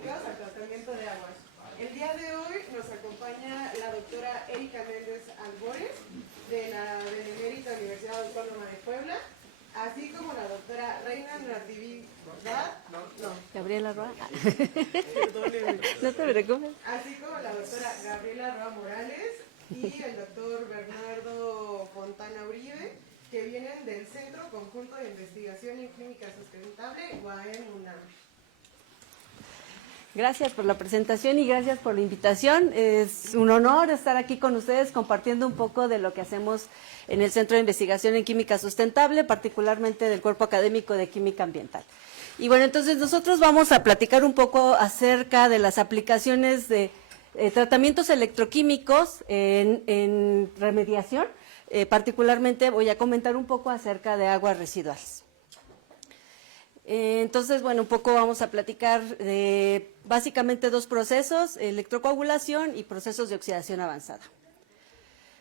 dedicados al tratamiento de aguas. El día de hoy nos acompaña la doctora Erika Méndez Albores, de la Benemérita Universidad Autónoma de Puebla, así como la doctora Reina Natividad, Gabriela Roa. perdóneme, No te preocupes. así como la doctora Gabriela Roa Morales y el doctor Bernardo Fontana Uribe, que vienen del Centro Conjunto de Investigación en Química Sustentable, UAM-UNAM. Gracias por la presentación y gracias por la invitación. Es un honor estar aquí con ustedes compartiendo un poco de lo que hacemos en el Centro de Investigación en Química Sustentable, particularmente del Cuerpo Académico de Química Ambiental. Y bueno, entonces nosotros vamos a platicar un poco acerca de las aplicaciones de tratamientos electroquímicos en remediación. Particularmente voy a comentar un poco acerca de aguas residuales. Entonces, bueno, un poco vamos a platicar de básicamente dos procesos, electrocoagulación y procesos de oxidación avanzada.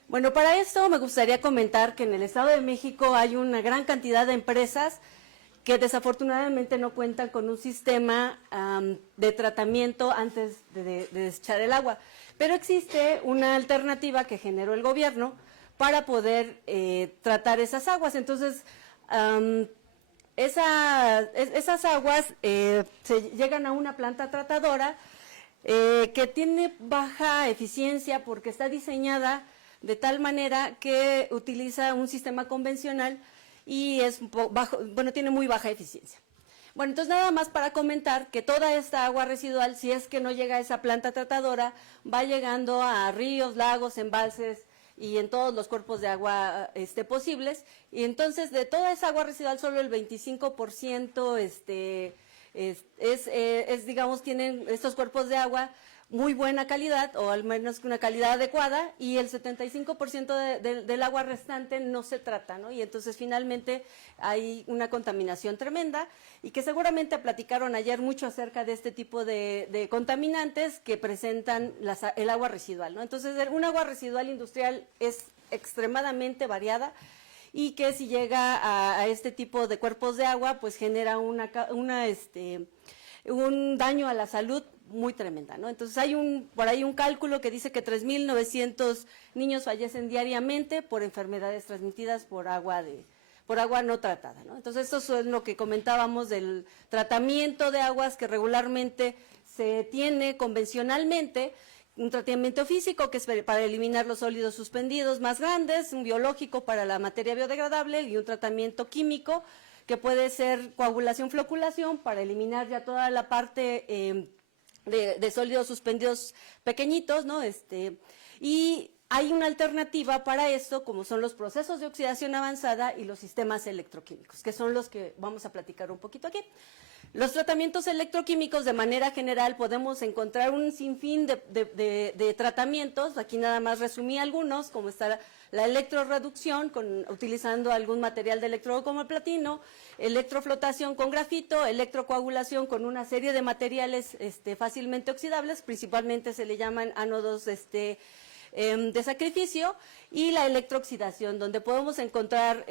Bueno, para esto me gustaría comentar que en el Estado de México hay una gran cantidad de empresas que desafortunadamente no cuentan con un sistema de tratamiento antes de desechar el agua. Pero existe una alternativa que generó el gobierno para poder tratar esas aguas. Entonces, esas aguas se llegan a una planta tratadora que tiene baja eficiencia porque está diseñada de tal manera que utiliza un sistema convencional y tiene muy baja eficiencia. Bueno, entonces nada más para comentar que toda esta agua residual, si es que no llega a esa planta tratadora, va llegando a ríos, lagos, embalses y en todos los cuerpos de agua posibles. Y entonces de toda esa agua residual solo el 25% digamos, tienen estos cuerpos de agua muy buena calidad, o al menos una calidad adecuada, y el 75% del agua restante no se trata, ¿no? Y entonces finalmente hay una contaminación tremenda, y que seguramente platicaron ayer mucho acerca de este tipo de contaminantes que presentan el agua residual, ¿no? Entonces, un agua residual industrial es extremadamente variada, y que si llega a este tipo de cuerpos de agua, pues genera un daño a la salud muy tremenda, ¿no? Entonces hay por ahí un cálculo que dice que 3.900 niños fallecen diariamente por enfermedades transmitidas por agua no tratada, ¿no? Entonces esto es lo que comentábamos del tratamiento de aguas que regularmente se tiene convencionalmente, un tratamiento físico que es para eliminar los sólidos suspendidos más grandes, un biológico para la materia biodegradable y un tratamiento químico que puede ser coagulación, floculación para eliminar ya toda la parte de sólidos suspendidos pequeñitos, ¿no? Y hay una alternativa para esto, como son los procesos de oxidación avanzada y los sistemas electroquímicos, que son los que vamos a platicar un poquito aquí. Los tratamientos electroquímicos, de manera general, podemos encontrar un sinfín de tratamientos. Aquí nada más resumí algunos, como está la electroreducción, utilizando algún material de electrodo como el platino, electroflotación con grafito, electrocoagulación con una serie de materiales fácilmente oxidables, principalmente se le llaman ánodos de sacrificio, y la electrooxidación, donde podemos encontrar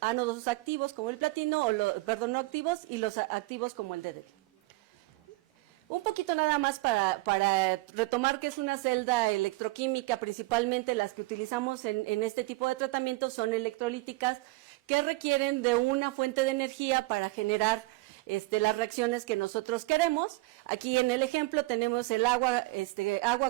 ánodos activos como el platino, no activos, y los activos como el DDB. Un poquito nada más para retomar qué es una celda electroquímica. Principalmente las que utilizamos en este tipo de tratamientos son electrolíticas, que requieren de una fuente de energía para generar las reacciones que nosotros queremos. Aquí en el ejemplo tenemos el agua,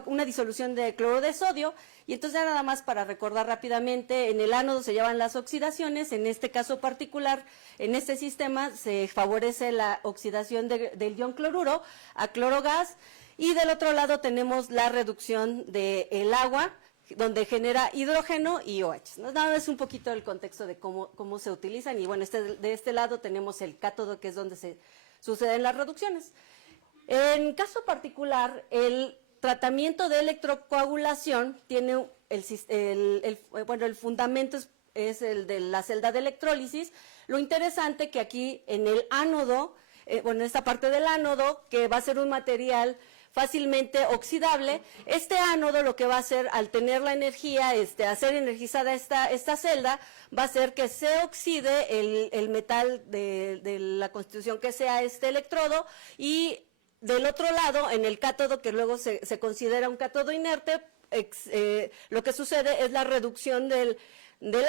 una disolución de cloro de sodio, y entonces nada más para recordar rápidamente, en el ánodo se llevan las oxidaciones. En este caso particular, en este sistema se favorece la oxidación del ion cloruro a clorogas, y del otro lado tenemos la reducción del agua, donde genera hidrógeno y OH, ¿no? Nada, es un poquito el contexto de cómo se utilizan. Y bueno, de este lado tenemos el cátodo, que es donde se suceden las reducciones. En caso particular, el tratamiento de electrocoagulación tiene el fundamento es el de la celda de electrólisis. Lo interesante que aquí en el ánodo, en esta parte del ánodo, que va a ser un material fácilmente oxidable, este ánodo lo que va a hacer al tener la energía, hacer energizada esta celda, va a hacer que se oxide el metal de la constitución que sea este electrodo, y del otro lado, en el cátodo, que luego se considera un cátodo inerte, lo que sucede es la reducción del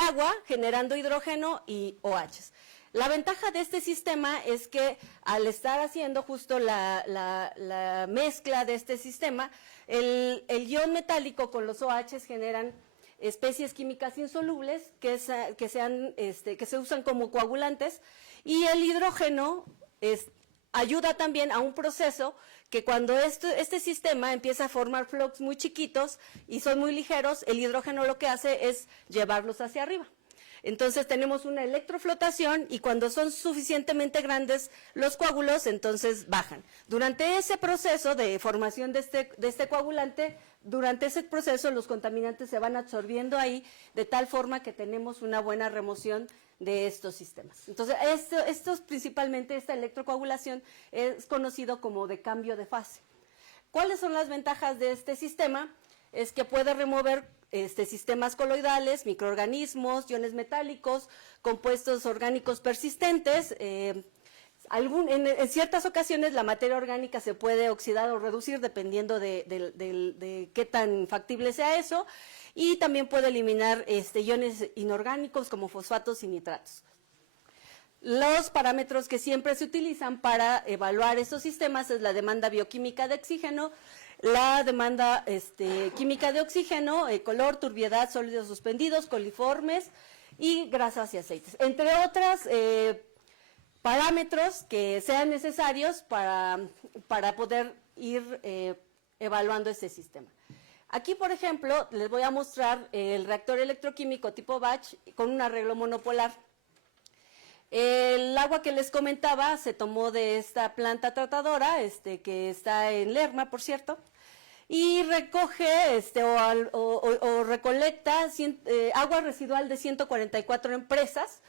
agua generando hidrógeno y OHs. La ventaja de este sistema es que al estar haciendo justo la mezcla de este sistema, el ion metálico con los OHs generan especies químicas insolubles que se usan como coagulantes, y el hidrógeno ayuda también a un proceso que cuando este sistema empieza a formar flux muy chiquitos y son muy ligeros, el hidrógeno lo que hace es llevarlos hacia arriba. Entonces tenemos una electroflotación y cuando son suficientemente grandes los coágulos, entonces bajan. Durante ese proceso de formación de este coagulante, durante ese proceso los contaminantes se van absorbiendo ahí de tal forma que tenemos una buena remoción de estos sistemas. Entonces, principalmente esta electrocoagulación es conocido como de cambio de fase. ¿Cuáles son las ventajas de este sistema? Es que puede remover sistemas coloidales, microorganismos, iones metálicos, compuestos orgánicos persistentes. En ciertas ocasiones la materia orgánica se puede oxidar o reducir dependiendo de qué tan factible sea eso, y también puede eliminar iones inorgánicos como fosfatos y nitratos. Los parámetros que siempre se utilizan para evaluar estos sistemas es la demanda bioquímica de oxígeno, la demanda química de oxígeno, color, turbiedad, sólidos suspendidos, coliformes y grasas y aceites, entre otras parámetros que sean necesarios para poder ir evaluando este sistema. Aquí, por ejemplo, les voy a mostrar el reactor electroquímico tipo batch con un arreglo monopolar. El agua que les comentaba se tomó de esta planta tratadora, que está en Lerma, por cierto, y recoge o recolecta agua residual de 144 empresas,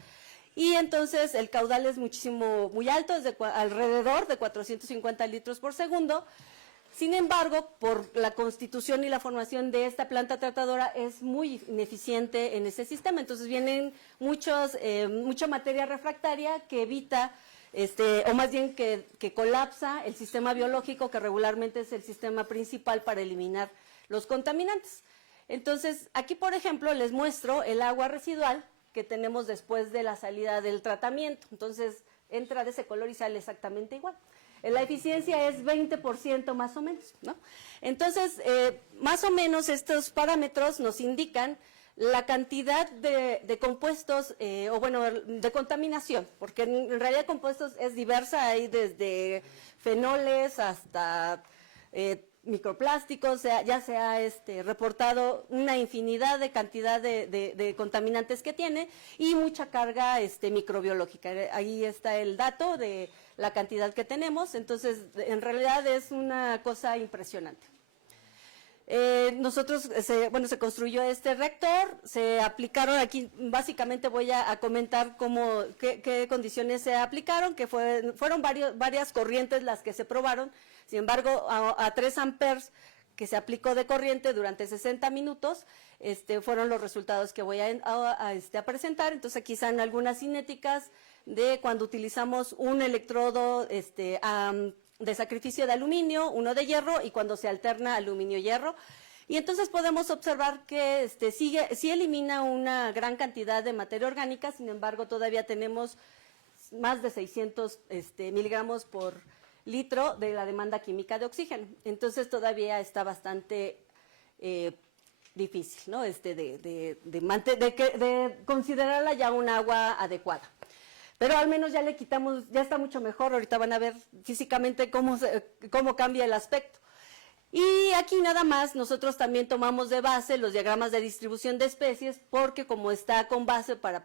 y entonces el caudal es muy alto, es alrededor de 450 litros por segundo. Sin embargo, por la constitución y la formación de esta planta tratadora es muy ineficiente en ese sistema, entonces vienen mucha materia refractaria que evita, o más bien que colapsa el sistema biológico, que regularmente es el sistema principal para eliminar los contaminantes. Entonces, aquí, por ejemplo, les muestro el agua residual que tenemos después de la salida del tratamiento. Entonces, entra de ese color y sale exactamente igual. La eficiencia es 20% más o menos, ¿no? Entonces, más o menos estos parámetros nos indican la cantidad de compuestos, de contaminación, porque en realidad compuestos es diversa, hay desde fenoles hasta microplásticos, ya se ha reportado una infinidad de cantidad de contaminantes que tiene y mucha carga microbiológica. Ahí está el dato de la cantidad que tenemos, entonces en realidad es una cosa impresionante. Se construyó este reactor, se aplicaron aquí, básicamente voy a comentar qué condiciones se aplicaron, que fueron varias corrientes las que se probaron. Sin embargo, a 3 amperes que se aplicó de corriente durante 60 minutos, fueron los resultados que voy a presentar. Entonces aquí están algunas cinéticas de cuando utilizamos un electrodo de sacrificio de aluminio, uno de hierro, y cuando se alterna aluminio-hierro. Y entonces podemos observar que sí elimina una gran cantidad de materia orgánica, sin embargo todavía tenemos más de 600 miligramos por litro de la demanda química de oxígeno. Entonces todavía está bastante difícil, ¿no? De considerarla ya un agua adecuada. Pero al menos ya le quitamos, ya está mucho mejor. Ahorita van a ver físicamente cómo cambia el aspecto. Y aquí nada más nosotros también tomamos de base los diagramas de distribución de especies, porque como está con base para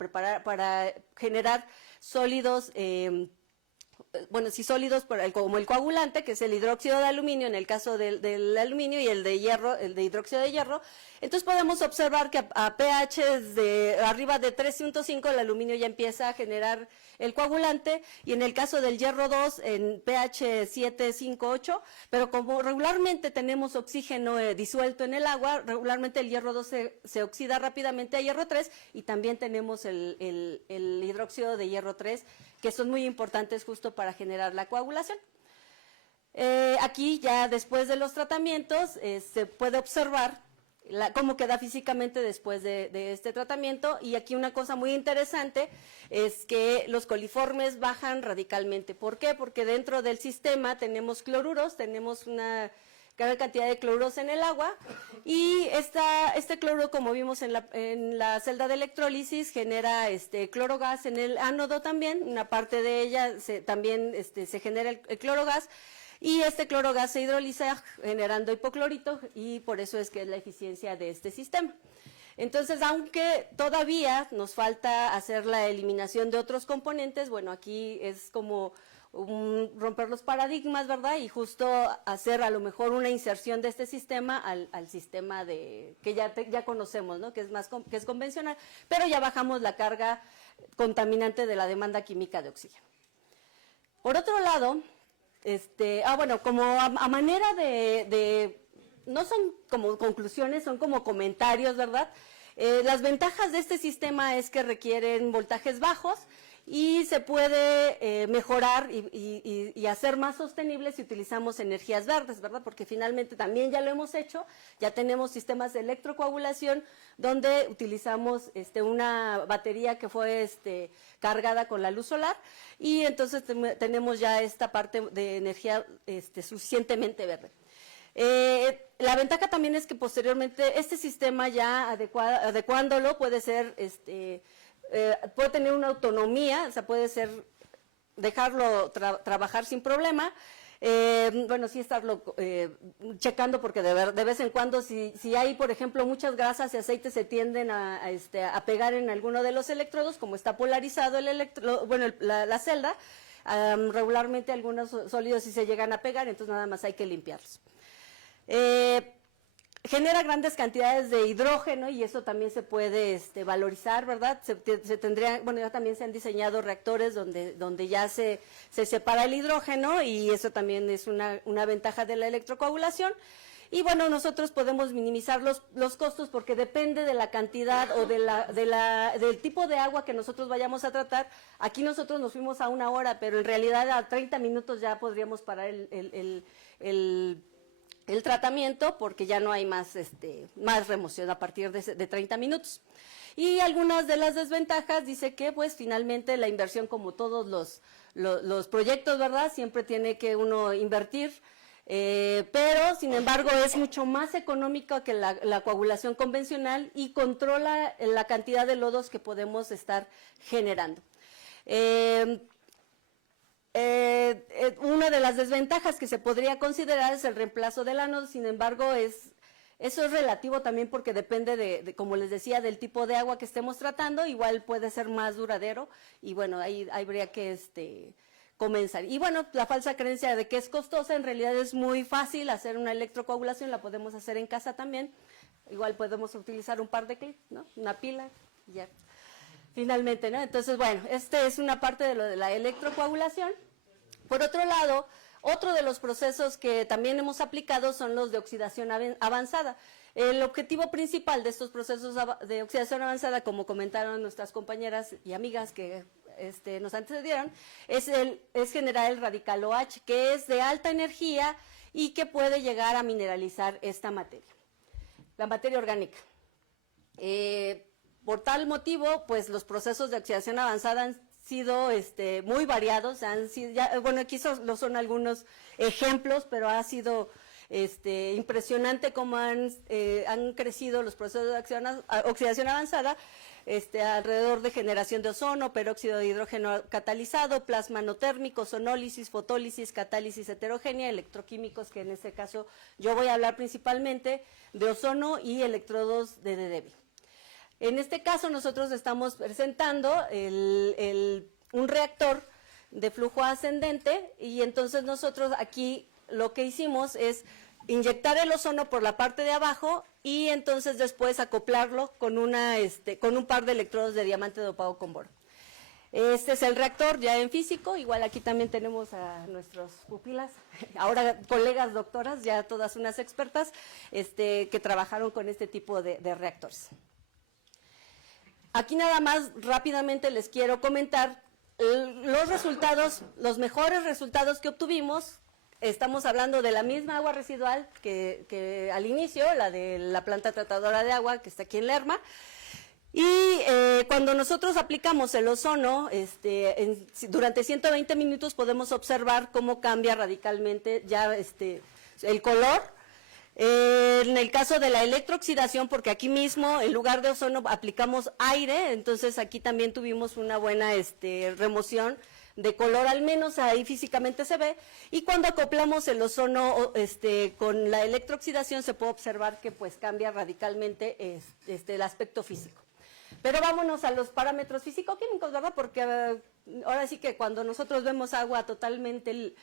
generar sólidos, sólidos como el coagulante, que es el hidróxido de aluminio en el caso del aluminio, y el de hierro, el de hidróxido de hierro. Entonces podemos observar que a pH de arriba de 3.5 el aluminio ya empieza a generar el coagulante, y en el caso del hierro 2 en pH 7, 5, 8, pero como regularmente tenemos oxígeno disuelto en el agua, regularmente el hierro 2 se oxida rápidamente a hierro 3, y también tenemos el hidróxido de hierro 3, que son muy importantes justo para generar la coagulación. Aquí ya después de los tratamientos se puede observar cómo queda físicamente después de este tratamiento, y aquí una cosa muy interesante es que los coliformes bajan radicalmente. ¿Por qué? Porque dentro del sistema tenemos cloruros, tenemos una gran cantidad de cloruros en el agua, y este cloruro, como vimos en la celda de electrólisis, genera clorogás en el ánodo también, una parte de ella también se genera el clorogás, y este clorogás se hidroliza generando hipoclorito, y por eso es que es la eficiencia de este sistema. Entonces, aunque todavía nos falta hacer la eliminación de otros componentes, bueno, aquí es como romper los paradigmas, ¿verdad? Y justo hacer a lo mejor una inserción de este sistema al sistema que ya conocemos, ¿no? Que es convencional, pero ya bajamos la carga contaminante de la demanda química de oxígeno. Por otro lado, bueno, como a manera no son como conclusiones, son como comentarios, ¿verdad? Las ventajas de este sistema es que requieren voltajes bajos y se puede mejorar y hacer más sostenible si utilizamos energías verdes, ¿verdad? Porque finalmente también ya lo hemos hecho, ya tenemos sistemas de electrocoagulación donde utilizamos una batería que fue cargada con la luz solar, y entonces tenemos ya esta parte de energía suficientemente verde. La ventaja también es que posteriormente este sistema ya adecuándolo puede ser puede tener una autonomía, o sea, puede ser dejarlo trabajar sin problema. Bueno, sí estarlo checando, porque de vez en cuando si hay, por ejemplo, muchas grasas y aceites se tienden a pegar en alguno de los electrodos, como está polarizado la celda, regularmente algunos sólidos sí se llegan a pegar, entonces nada más hay que limpiarlos. Genera grandes cantidades de hidrógeno, y eso también se puede valorizar, ¿verdad? Se tendría, bueno, ya también se han diseñado reactores donde ya se separa el hidrógeno, y eso también es una ventaja de la electrocoagulación. Y bueno, nosotros podemos minimizar los costos, porque depende de la cantidad o del tipo de agua que nosotros vayamos a tratar. Aquí nosotros nos fuimos a 1 hora, pero en realidad a 30 minutos ya podríamos parar el tratamiento, porque ya no hay más remoción a partir de 30 minutos. Y algunas de las desventajas, dice que pues finalmente la inversión, como todos los proyectos, ¿verdad? Siempre tiene que uno invertir, pero sin embargo es mucho más económico que la coagulación convencional, y controla la cantidad de lodos que podemos estar generando. Una de las desventajas que se podría considerar es el reemplazo del ánodo. Sin embargo, eso es relativo también, porque depende como les decía, del tipo de agua que estemos tratando. Igual puede ser más duradero, y bueno, ahí habría que comenzar. Y bueno, la falsa creencia de que es costosa, en realidad es muy fácil hacer una electrocoagulación, la podemos hacer en casa también. Igual podemos utilizar un par de clips, ¿no? Una pila, y ya. Finalmente, ¿no? Entonces, bueno, es una parte de lo de la electrocoagulación. Por otro lado, otro de los procesos que también hemos aplicado son los de oxidación avanzada. El objetivo principal de estos procesos de oxidación avanzada, como comentaron nuestras compañeras y amigas que nos antecedieron, es generar el radical OH, que es de alta energía y que puede llegar a mineralizar esta materia, la materia orgánica. Por tal motivo, pues los procesos de oxidación avanzada han sido muy variados, bueno, aquí son algunos ejemplos, pero ha sido impresionante cómo han crecido los procesos de oxidación avanzada, alrededor de generación de ozono, peróxido de hidrógeno catalizado, plasma no térmico, sonólisis, fotólisis, catálisis heterogénea, electroquímicos, que en este caso yo voy a hablar principalmente de ozono y electrodos de Debye. En este caso nosotros estamos presentando un reactor de flujo ascendente, y entonces nosotros aquí lo que hicimos es inyectar el ozono por la parte de abajo, y entonces después acoplarlo con un par de electrodos de diamante dopado con boro. Este es el reactor ya en físico. Igual aquí también tenemos a nuestros pupilas, ahora colegas doctoras, ya todas unas expertas, que trabajaron con este tipo de reactores. Aquí nada más rápidamente les quiero comentar los resultados, los mejores resultados que obtuvimos estamos hablando de la misma agua residual que al inicio, la de la planta tratadora de agua que está aquí en Lerma. Y cuando nosotros aplicamos el ozono, durante 120 minutos podemos observar cómo cambia radicalmente ya el color. En el caso de la electrooxidación, porque aquí mismo en lugar de ozono aplicamos aire, entonces aquí también tuvimos una buena remoción de color, al menos ahí físicamente se ve, y cuando acoplamos el ozono con la electrooxidación se puede observar que pues cambia radicalmente el aspecto físico. Pero vámonos a los parámetros físico-químicos, ¿verdad? Porque ahora sí que cuando nosotros vemos agua totalmente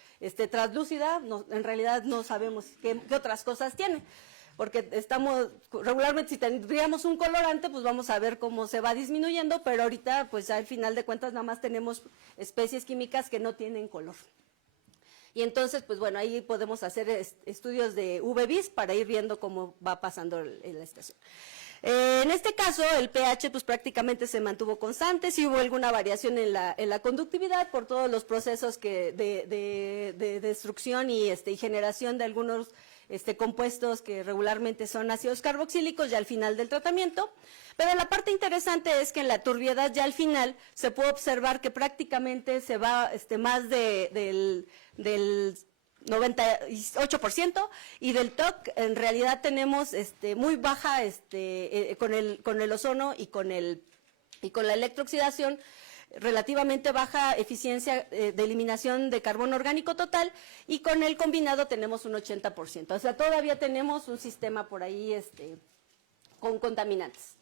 translúcida, en realidad no sabemos qué otras cosas tiene. Porque regularmente si tendríamos un colorante, pues vamos a ver cómo se va disminuyendo, pero ahorita, pues al final de cuentas, nada más tenemos especies químicas que no tienen color. Y entonces, pues bueno, ahí podemos hacer estudios de UV-Vis para ir viendo cómo va pasando en la estación. En este caso, el pH pues prácticamente se mantuvo constante, sí hubo alguna variación en la conductividad por todos los procesos de destrucción y generación de algunos compuestos que regularmente son ácidos carboxílicos ya al final del tratamiento, pero la parte interesante es que en la turbiedad ya al final se puede observar que prácticamente se va más del 98%, y del TOC en realidad tenemos muy baja con el ozono y con la electrooxidación, relativamente baja eficiencia de eliminación de carbono orgánico total, y con el combinado tenemos un 80%. O sea, todavía tenemos un sistema por ahí con contaminantes.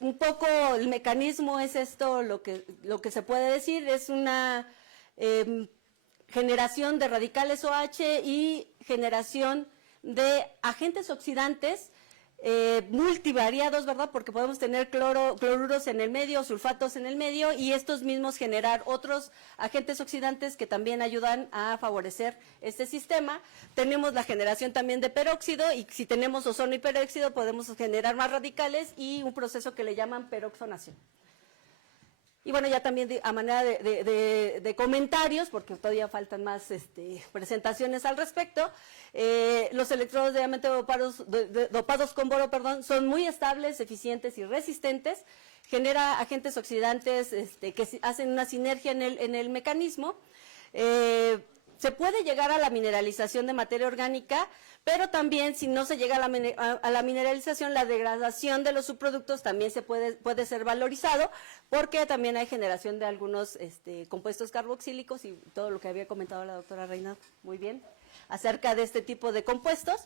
Un poco el mecanismo es esto, lo que se puede decir, es una generación de radicales OH y generación de agentes oxidantes multivariados, ¿verdad? Porque podemos tener cloruros en el medio, sulfatos en el medio, y estos mismos generar otros agentes oxidantes que también ayudan a favorecer este sistema. Tenemos la generación también de peróxido, y si tenemos ozono y peróxido podemos generar más radicales y un proceso que le llaman peroxonación. Y bueno, ya también a manera de comentarios, porque todavía faltan más presentaciones al respecto, los electrodos de diamante dopados con boro, son muy estables, eficientes y resistentes, genera agentes oxidantes que hacen una sinergia en el mecanismo. Se puede llegar a la mineralización de materia orgánica, pero también si no se llega a la mineralización, la degradación de los subproductos también puede ser valorizado, porque también hay generación de algunos compuestos carboxílicos y todo lo que había comentado la doctora Reina muy bien acerca de este tipo de compuestos.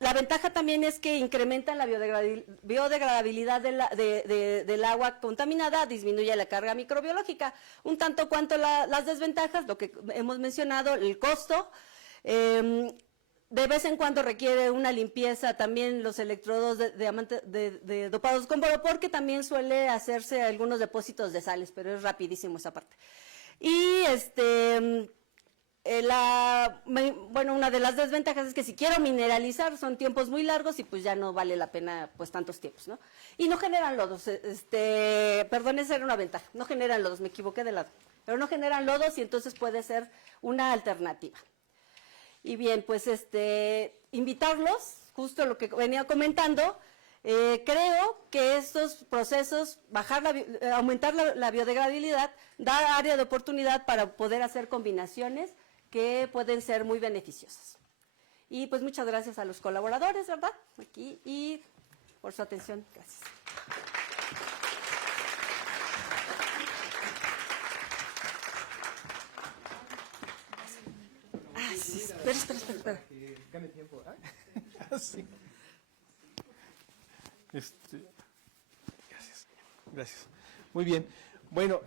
La ventaja también es que incrementan la biodegradabilidad del agua contaminada, disminuye la carga microbiológica. Un tanto cuanto las desventajas, lo que hemos mencionado, el costo, de vez en cuando requiere una limpieza también los electrodos de dopados con boro, porque también suele hacerse algunos depósitos de sales, pero es rapidísimo esa parte. Y una de las desventajas es que si quiero mineralizar son tiempos muy largos y pues ya no vale la pena pues tantos tiempos, ¿no? Y no generan lodos, perdón, esa era una ventaja, no generan lodos, me equivoqué de lado, pero no generan lodos y entonces puede ser una alternativa. Y bien, pues invitarlos, justo lo que venía comentando, creo que estos procesos, aumentar la biodegradabilidad, da área de oportunidad para poder hacer combinaciones que pueden ser muy beneficiosas. Y pues muchas gracias a los colaboradores, ¿verdad? Aquí, y por su atención. Gracias. Espera. Gane tiempo, sí. Gracias. Muy bien. Bueno,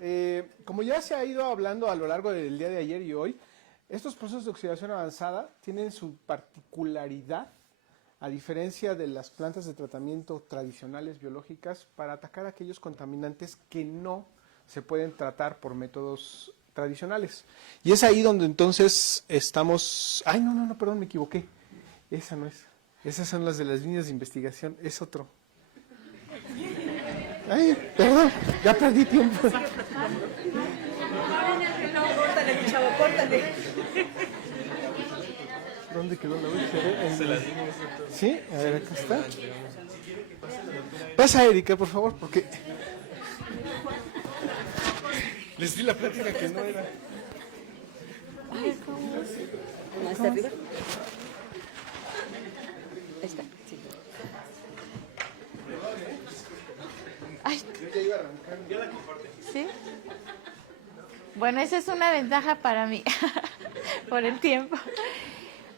como ya se ha ido hablando a lo largo del día de ayer y hoy, estos procesos de oxidación avanzada tienen su particularidad, a diferencia de las plantas de tratamiento tradicionales biológicas, para atacar aquellos contaminantes que no se pueden tratar por métodos tradicionales. Y es ahí donde entonces estamos... Ay, no, perdón, me equivoqué. Esa no es. Esas son las de las líneas de investigación. Es otro. Ay, perdón, ya perdí tiempo. Córtale, mi chavo, córtale. ¿Dónde quedó la última? ¿Sí? A ver, acá está. Pasa, Erika, por favor, porque les di la plática que no era. ¿No está arriba? Ahí está, sí. Ay. ¿Sí? Bueno, esa es una ventaja para mí, por el tiempo.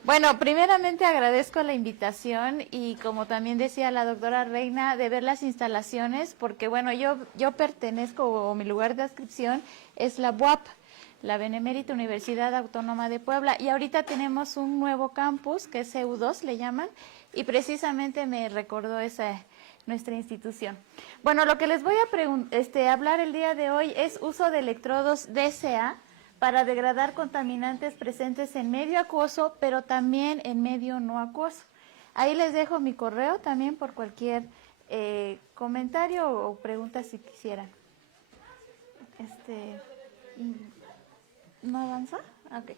Bueno, primeramente agradezco la invitación y como también decía la doctora Reina, de ver las instalaciones, porque bueno, yo pertenezco, o mi lugar de adscripción es la BUAP, la Benemérita Universidad Autónoma de Puebla, y ahorita tenemos un nuevo campus, que es CEU2 le llaman, y precisamente me recordó nuestra institución. Bueno, lo que les voy a hablar el día de hoy es uso de electrodos DCA para degradar contaminantes presentes en medio acuoso, pero también en medio no acuoso. Ahí les dejo mi correo también por cualquier comentario o pregunta si quisieran. ¿No avanza? Ok.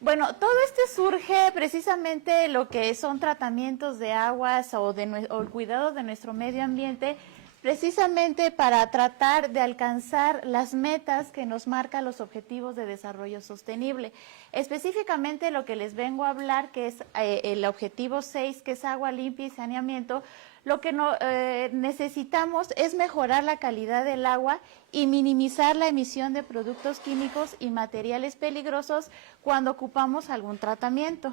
Bueno, todo surge precisamente lo que son tratamientos de aguas o el cuidado de nuestro medio ambiente, precisamente para tratar de alcanzar las metas que nos marcan los Objetivos de Desarrollo Sostenible. Específicamente lo que les vengo a hablar, que es el objetivo 6, que es agua limpia y saneamiento. Lo que necesitamos es mejorar la calidad del agua y minimizar la emisión de productos químicos y materiales peligrosos cuando ocupamos algún tratamiento.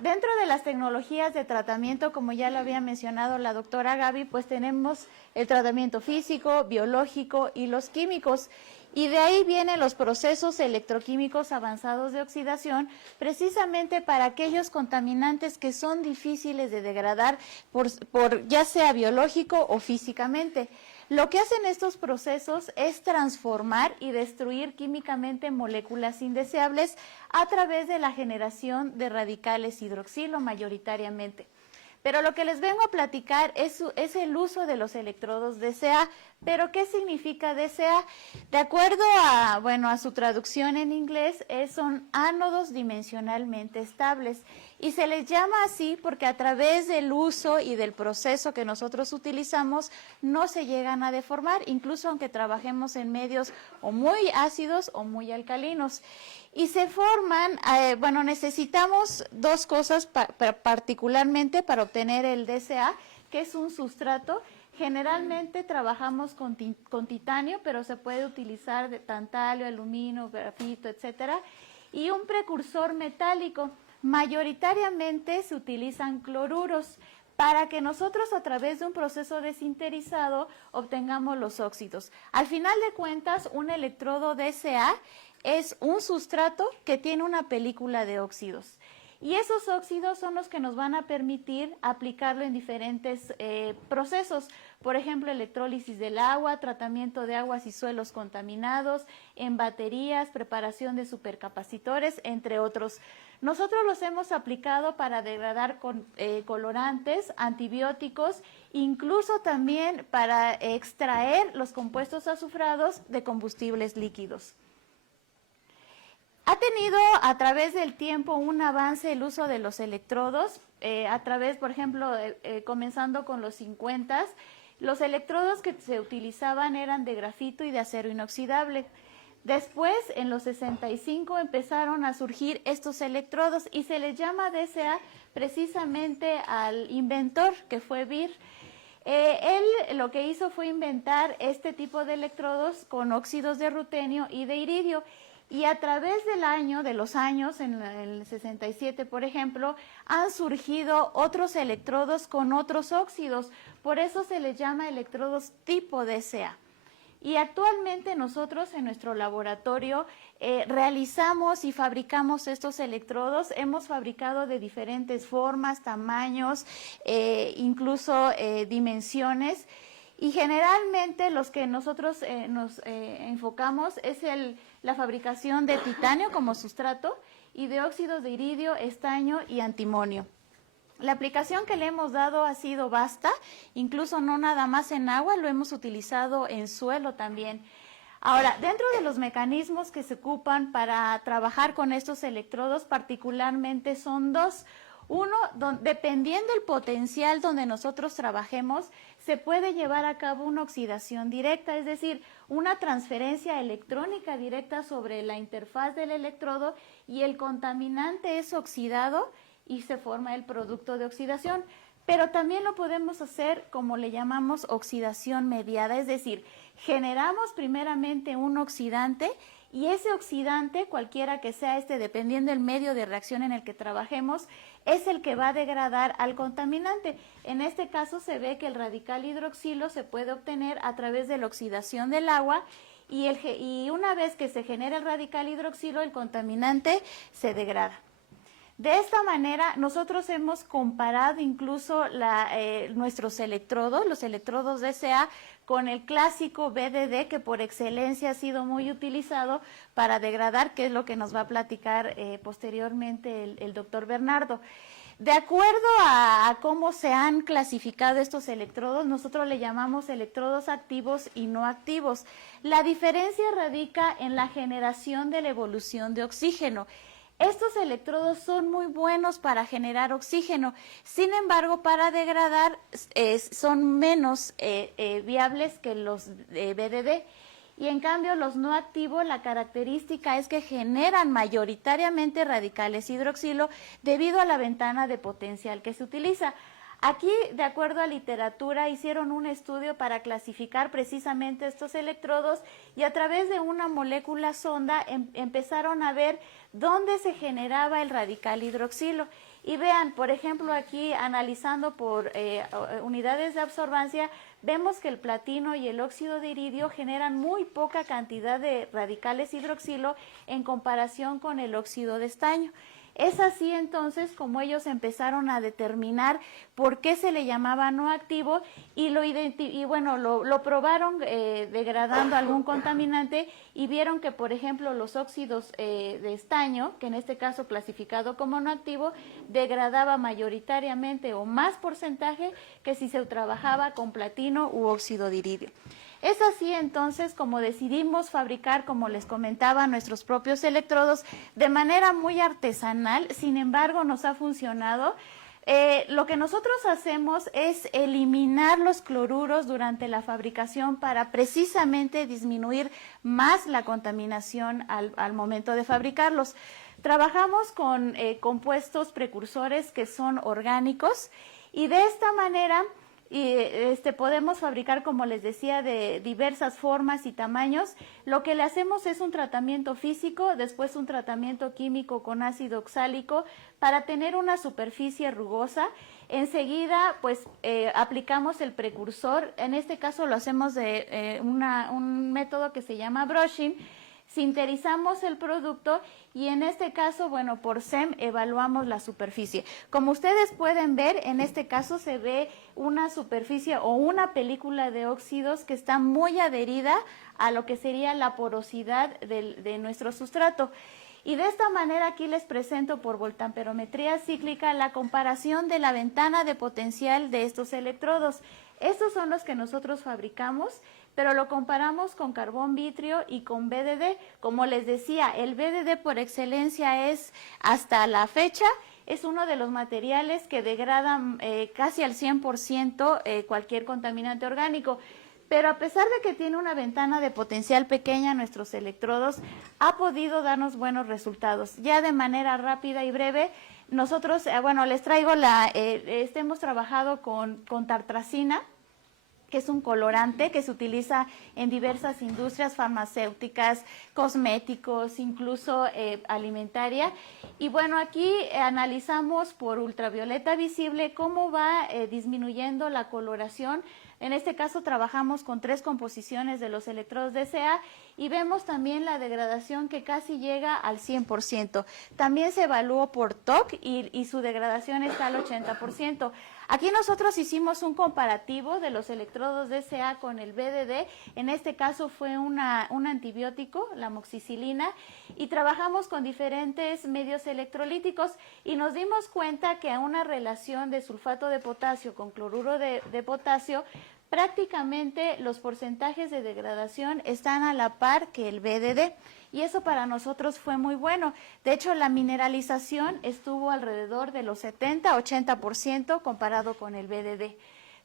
Dentro de las tecnologías de tratamiento, como ya lo había mencionado la doctora Gaby, pues tenemos el tratamiento físico, biológico y los químicos. Y de ahí vienen los procesos electroquímicos avanzados de oxidación, precisamente para aquellos contaminantes que son difíciles de degradar por ya sea biológico o físicamente. Lo que hacen estos procesos es transformar y destruir químicamente moléculas indeseables a través de la generación de radicales hidroxilo mayoritariamente. Pero lo que les vengo a platicar es el uso de los electrodos DCA. ¿Pero qué significa DCA? De acuerdo a su traducción en inglés, son ánodos dimensionalmente estables. Y se les llama así porque a través del uso y del proceso que nosotros utilizamos no se llegan a deformar, incluso aunque trabajemos en medios o muy ácidos o muy alcalinos. Y se forman, necesitamos dos cosas particularmente para obtener el DCA, que es un sustrato. Generalmente trabajamos con titanio, pero se puede utilizar de tantalio, aluminio, grafito, etcétera. Y un precursor metálico. Mayoritariamente se utilizan cloruros para que nosotros a través de un proceso de sinterizado obtengamos los óxidos. Al final de cuentas, un electrodo DCA es un sustrato que tiene una película de óxidos. Y esos óxidos son los que nos van a permitir aplicarlo en diferentes procesos. Por ejemplo, electrólisis del agua, tratamiento de aguas y suelos contaminados, en baterías, preparación de supercapacitores, entre otros. Nosotros los hemos aplicado para degradar colorantes, antibióticos, incluso también para extraer los compuestos azufrados de combustibles líquidos. Ha tenido a través del tiempo un avance el uso de los electrodos, a través, por ejemplo, comenzando con los 50, los electrodos que se utilizaban eran de grafito y de acero inoxidable. Después, en los 65, empezaron a surgir estos electrodos y se les llama DCA precisamente al inventor, que fue Beer. Él lo que hizo fue inventar este tipo de electrodos con óxidos de rutenio y de iridio. Y a través de los años, en el 67, por ejemplo, han surgido otros electrodos con otros óxidos. Por eso se les llama electrodos tipo DCA. Y actualmente nosotros en nuestro laboratorio realizamos y fabricamos estos electrodos. Hemos fabricado de diferentes formas, tamaños, incluso dimensiones. Y generalmente los que nosotros nos enfocamos es la fabricación de titanio como sustrato y de óxidos de iridio, estaño y antimonio. La aplicación que le hemos dado ha sido vasta, incluso no nada más en agua, lo hemos utilizado en suelo también. Ahora, dentro de los mecanismos que se ocupan para trabajar con estos electrodos, particularmente son dos. Uno, dependiendo del potencial donde nosotros trabajemos, se puede llevar a cabo una oxidación directa, es decir, una transferencia electrónica directa sobre la interfaz del electrodo y el contaminante es oxidado y se forma el producto de oxidación. Pero también lo podemos hacer como le llamamos oxidación mediada, es decir, generamos primeramente un oxidante y ese oxidante, cualquiera que sea dependiendo del medio de reacción en el que trabajemos, es el que va a degradar al contaminante. En este caso se ve que el radical hidroxilo se puede obtener a través de la oxidación del agua y una vez que se genera el radical hidroxilo, el contaminante se degrada. De esta manera, nosotros hemos comparado incluso nuestros electrodos, los electrodos DCA, con el clásico BDD, que por excelencia ha sido muy utilizado para degradar, que es lo que nos va a platicar posteriormente el doctor Bernardo. De acuerdo a cómo se han clasificado estos electrodos, nosotros le llamamos electrodos activos y no activos. La diferencia radica en la generación de la evolución de oxígeno. Estos electrodos son muy buenos para generar oxígeno, sin embargo, para degradar son menos viables que los BDD. Y en cambio, los no activos, la característica es que generan mayoritariamente radicales hidroxilo debido a la ventana de potencial que se utiliza. Aquí, de acuerdo a literatura, hicieron un estudio para clasificar precisamente estos electrodos y a través de una molécula sonda empezaron a ver dónde se generaba el radical hidroxilo. Y vean, por ejemplo, aquí analizando por unidades de absorbancia, vemos que el platino y el óxido de iridio generan muy poca cantidad de radicales hidroxilo en comparación con el óxido de estaño. Es así entonces como ellos empezaron a determinar por qué se le llamaba no activo y lo probaron degradando algún contaminante y vieron que, por ejemplo, los óxidos de estaño, que en este caso clasificado como no activo, degradaba mayoritariamente o más porcentaje que si se trabajaba con platino u óxido de iridio. Es así entonces como decidimos fabricar, como les comentaba, nuestros propios electrodos de manera muy artesanal, sin embargo nos ha funcionado. Lo que nosotros hacemos es eliminar los cloruros durante la fabricación para precisamente disminuir más la contaminación al momento de fabricarlos. Trabajamos con compuestos precursores que son orgánicos y de esta manera podemos fabricar, como les decía, de diversas formas y tamaños. Lo que le hacemos es un tratamiento físico, después un tratamiento químico con ácido oxálico para tener una superficie rugosa. Enseguida, aplicamos el precursor. En este caso lo hacemos de un método que se llama brushing. Sinterizamos el producto y en este caso, por SEM evaluamos la superficie. Como ustedes pueden ver, en este caso se ve una superficie o una película de óxidos que está muy adherida a lo que sería la porosidad de nuestro sustrato. Y de esta manera aquí les presento por voltamperometría cíclica la comparación de la ventana de potencial de estos electrodos. Estos son los que nosotros fabricamos, pero lo comparamos con carbón vitrio y con BDD. Como les decía, el BDD por excelencia es, hasta la fecha, es uno de los materiales que degradan casi al 100% cualquier contaminante orgánico. Pero a pesar de que tiene una ventana de potencial pequeña, nuestros electrodos ha podido darnos buenos resultados. Ya de manera rápida y breve, nosotros, les traigo hemos trabajado con tartrazina, que es un colorante que se utiliza en diversas industrias farmacéuticas, cosméticos, incluso alimentaria. Y aquí analizamos por ultravioleta visible cómo va disminuyendo la coloración. En este caso trabajamos con 3 composiciones de los electrodos DCA y vemos también la degradación que casi llega al 100%. También se evaluó por TOC y su degradación está al 80%. Aquí nosotros hicimos un comparativo de los electrodos DCA con el BDD. En este caso fue un antibiótico, la amoxicilina, y trabajamos con diferentes medios electrolíticos y nos dimos cuenta que a una relación de sulfato de potasio con cloruro de potasio prácticamente los porcentajes de degradación están a la par que el BDD, y eso para nosotros fue muy bueno. De hecho, la mineralización estuvo alrededor de los 70-80% comparado con el BDD.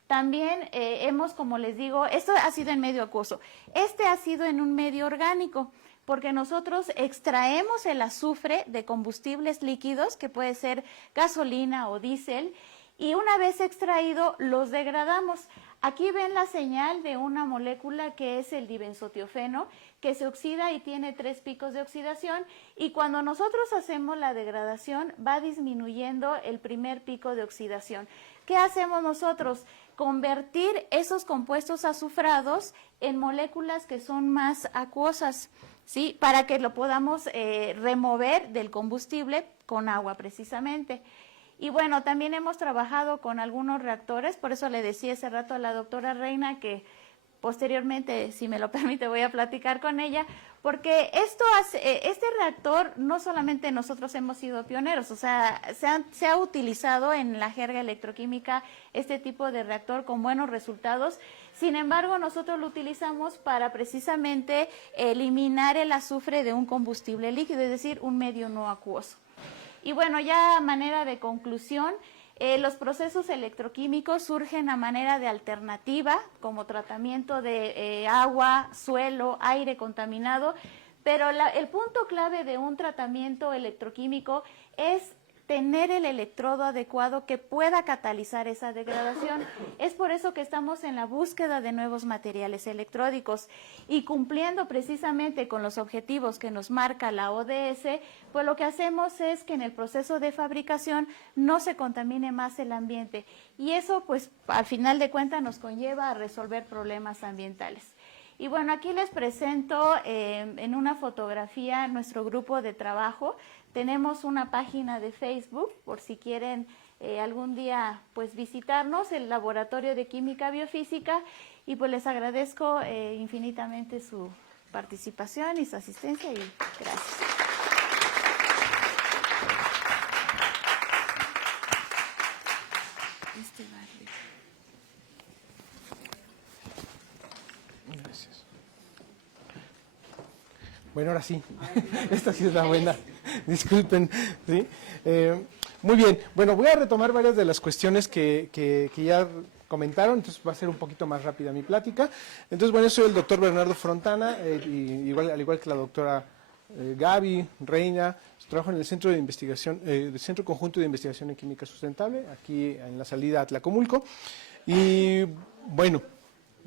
También hemos, como les digo, esto ha sido en medio acuoso, este ha sido en un medio orgánico, porque nosotros extraemos el azufre de combustibles líquidos, que puede ser gasolina o diésel, y una vez extraído los degradamos. Aquí ven la señal de una molécula que es el dibenzotiofeno, que se oxida y tiene 3 picos de oxidación, y cuando nosotros hacemos la degradación va disminuyendo el primer pico de oxidación. ¿Qué hacemos nosotros? Convertir esos compuestos azufrados en moléculas que son más acuosas, ¿sí? Para que lo podamos remover del combustible con agua precisamente. Y bueno, también hemos trabajado con algunos reactores, por eso le decía hace rato a la doctora Reina que posteriormente, si me lo permite, voy a platicar con ella, porque este reactor no solamente nosotros hemos sido pioneros, o sea, se ha utilizado en la jerga electroquímica este tipo de reactor con buenos resultados. Sin embargo, nosotros lo utilizamos para precisamente eliminar el azufre de un combustible líquido, es decir, un medio no acuoso. Y bueno, ya a manera de conclusión, los procesos electroquímicos surgen a manera de alternativa, como tratamiento de agua, suelo, aire contaminado, pero el punto clave de un tratamiento electroquímico es tener el electrodo adecuado que pueda catalizar esa degradación. Es por eso que estamos en la búsqueda de nuevos materiales electródicos y cumpliendo precisamente con los objetivos que nos marca la ODS, pues lo que hacemos es que en el proceso de fabricación no se contamine más el ambiente, y eso pues al final de cuentas nos conlleva a resolver problemas ambientales. Y bueno, aquí les presento en una fotografía nuestro grupo de trabajo. Tenemos una página de Facebook, por si quieren algún día pues visitarnos, el Laboratorio de Química Biofísica, y pues les agradezco infinitamente su participación y su asistencia, y gracias. Gracias. Bueno, ahora sí, esta sí es la buena, disculpen, ¿sí? Muy bien, bueno, voy a retomar varias de las cuestiones que ya comentaron, entonces va a ser un poquito más rápida mi plática. Entonces, bueno, soy el doctor Bernardo Frontana, al igual que la doctora Gaby Reina, trabajo en el Centro de Investigación, Centro Conjunto de Investigación en Química Sustentable, aquí en la salida a Tlacomulco, y bueno,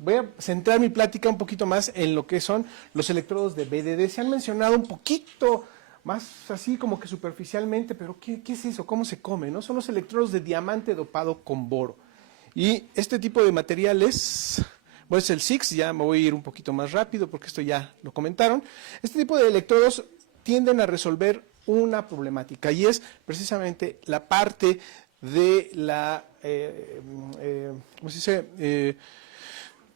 voy a centrar mi plática un poquito más en lo que son los electrodos de BDD. Se han mencionado un poquito más así como que superficialmente, pero ¿qué es eso? ¿Cómo se come? ¿No? Son los electrodos de diamante dopado con boro. Y este tipo de materiales, bueno, es el SIX, ya me voy a ir un poquito más rápido porque esto ya lo comentaron. Este tipo de electrodos tienden a resolver una problemática, y es precisamente la parte de la, ¿cómo se dice?,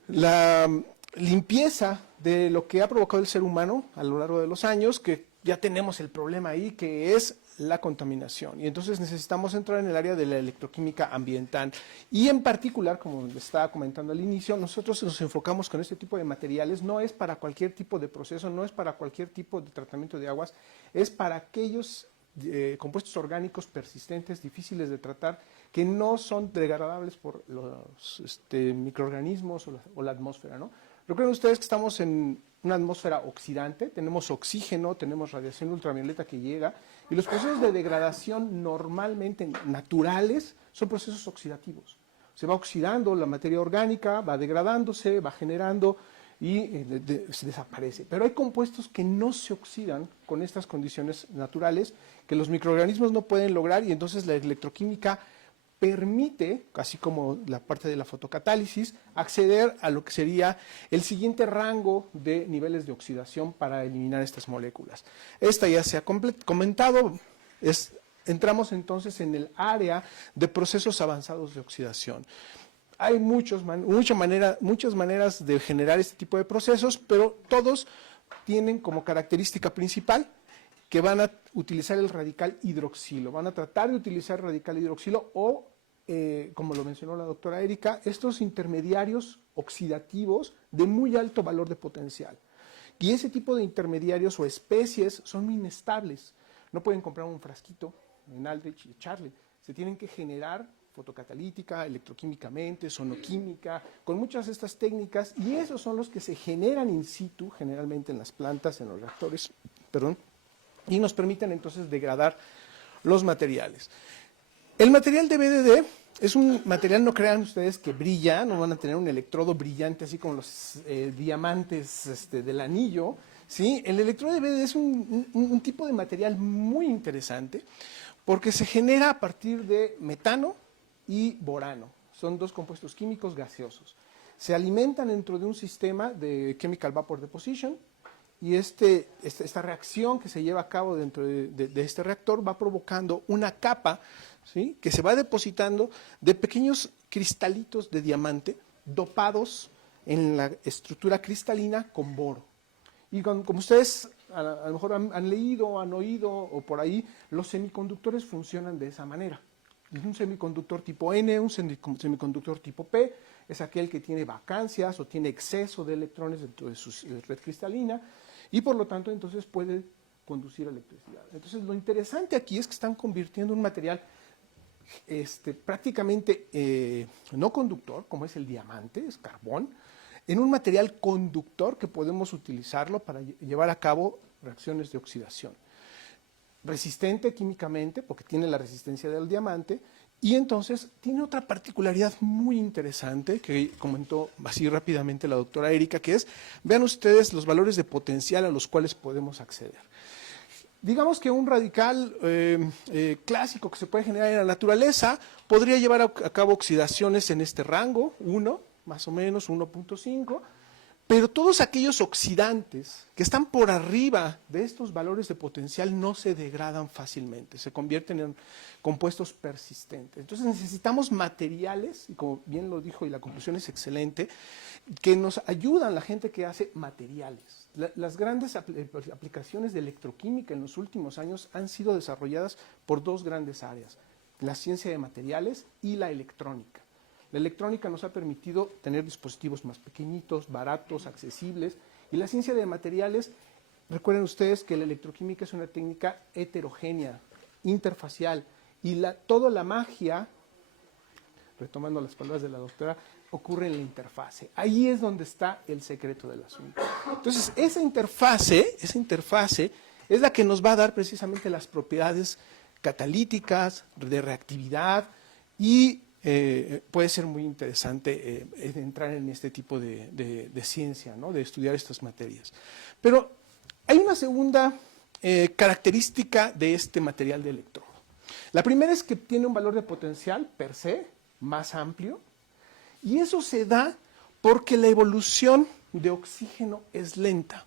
la limpieza de lo que ha provocado el ser humano a lo largo de los años, que ya tenemos el problema ahí, que es la contaminación. Y entonces necesitamos entrar en el área de la electroquímica ambiental. Y en particular, como les estaba comentando al inicio, nosotros nos enfocamos con este tipo de materiales. No es para cualquier tipo de proceso, no es para cualquier tipo de tratamiento de aguas, es para aquellos compuestos orgánicos persistentes, difíciles de tratar, que no son degradables por los microorganismos o la atmósfera, ¿no? Recuerden ustedes que estamos en una atmósfera oxidante, tenemos oxígeno, tenemos radiación ultravioleta que llega, y los procesos de degradación normalmente naturales son procesos oxidativos. Se va oxidando la materia orgánica, va degradándose, va generando y se desaparece. Pero hay compuestos que no se oxidan con estas condiciones naturales, que los microorganismos no pueden lograr, y entonces la electroquímica permite, así como la parte de la fotocatálisis, acceder a lo que sería el siguiente rango de niveles de oxidación para eliminar estas moléculas. Esta ya se ha comentado, entramos entonces en el área de procesos avanzados de oxidación. Hay muchas maneras de generar este tipo de procesos, pero todos tienen como característica principal que van a utilizar el radical hidroxilo, van a tratar de utilizar el radical hidroxilo o, como lo mencionó la doctora Erika, estos intermediarios oxidativos de muy alto valor de potencial. Y ese tipo de intermediarios o especies son muy inestables. No pueden comprar un frasquito en Aldrich y echarle. Se tienen que generar fotocatalítica, electroquímicamente, sonoquímica, con muchas de estas técnicas, y esos son los que se generan in situ, generalmente en las plantas, en los reactores, y nos permiten entonces degradar los materiales. El material de BDD es un material, no crean ustedes que brilla, no van a tener un electrodo brillante así como los diamantes del anillo, ¿sí? El electrodo de BDD es un tipo de material muy interesante porque se genera a partir de metano y borano. Son dos compuestos químicos gaseosos. Se alimentan dentro de un sistema de chemical vapor deposition y esta reacción que se lleva a cabo dentro de este reactor va provocando una capa, ¿sí?, que se va depositando de pequeños cristalitos de diamante dopados en la estructura cristalina con boro. Y como ustedes a lo mejor han leído, han oído o por ahí, los semiconductores funcionan de esa manera. Un semiconductor tipo N, un semiconductor tipo P, es aquel que tiene vacancias o tiene exceso de electrones dentro de su red cristalina y por lo tanto entonces puede conducir electricidad. Entonces lo interesante aquí es que están convirtiendo un material prácticamente no conductor, como es el diamante, es carbón, en un material conductor que podemos utilizarlo para llevar a cabo reacciones de oxidación. Resistente químicamente, porque tiene la resistencia del diamante, y entonces tiene otra particularidad muy interesante que comentó así rápidamente la doctora Erika, que es, vean ustedes los valores de potencial a los cuales podemos acceder. Digamos que un radical clásico que se puede generar en la naturaleza podría llevar a cabo oxidaciones en este rango, 1, más o menos 1.5, pero todos aquellos oxidantes que están por arriba de estos valores de potencial no se degradan fácilmente, se convierten en compuestos persistentes. Entonces necesitamos materiales, y como bien lo dijo y la conclusión es excelente, que nos ayudan la gente que hace materiales. Las grandes aplicaciones de electroquímica en los últimos años han sido desarrolladas por dos grandes áreas, la ciencia de materiales y la electrónica. La electrónica nos ha permitido tener dispositivos más pequeñitos, baratos, accesibles, y la ciencia de materiales, recuerden ustedes que la electroquímica es una técnica heterogénea, interfacial, y toda la magia, retomando las palabras de la doctora, ocurre en la interfase. Ahí es donde está el secreto del asunto. Entonces, esa interfase es la que nos va a dar precisamente las propiedades catalíticas, de reactividad, y puede ser muy interesante entrar en este tipo de ciencia, ¿no?, de estudiar estas materias. Pero hay una segunda característica de este material de electrodo. La primera es que tiene un valor de potencial per se más amplio, y eso se da porque la evolución de oxígeno es lenta.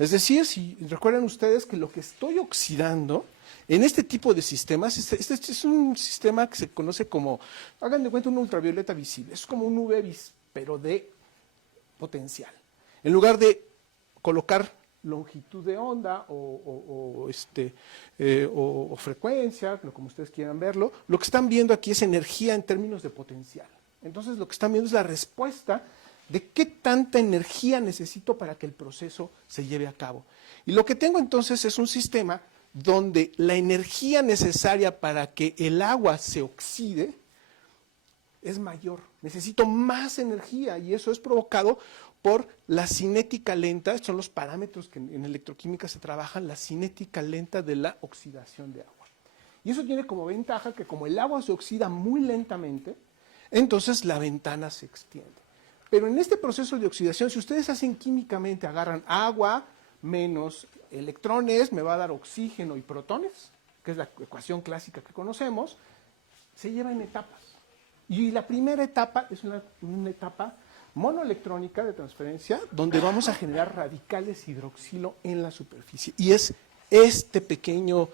Es decir, si recuerdan ustedes que lo que estoy oxidando en este tipo de sistemas, este es un sistema que se conoce como, hagan de cuenta, una ultravioleta visible. Es como un UV, pero de potencial. En lugar de colocar longitud de onda o frecuencia, como ustedes quieran verlo, lo que están viendo aquí es energía en términos de potencial. Entonces lo que están viendo es la respuesta de qué tanta energía necesito para que el proceso se lleve a cabo. Y lo que tengo entonces es un sistema donde la energía necesaria para que el agua se oxide es mayor. Necesito más energía y eso es provocado por la cinética lenta. Estos son los parámetros que en electroquímica se trabajan, la cinética lenta de la oxidación de agua. Y eso tiene como ventaja que como el agua se oxida muy lentamente, entonces la ventana se extiende. Pero en este proceso de oxidación, si ustedes hacen químicamente, agarran agua menos electrones, me va a dar oxígeno y protones, que es la ecuación clásica que conocemos, se lleva en etapas. Y la primera etapa es una etapa monoelectrónica de transferencia, donde vamos a generar radicales hidroxilo en la superficie. Y es este pequeño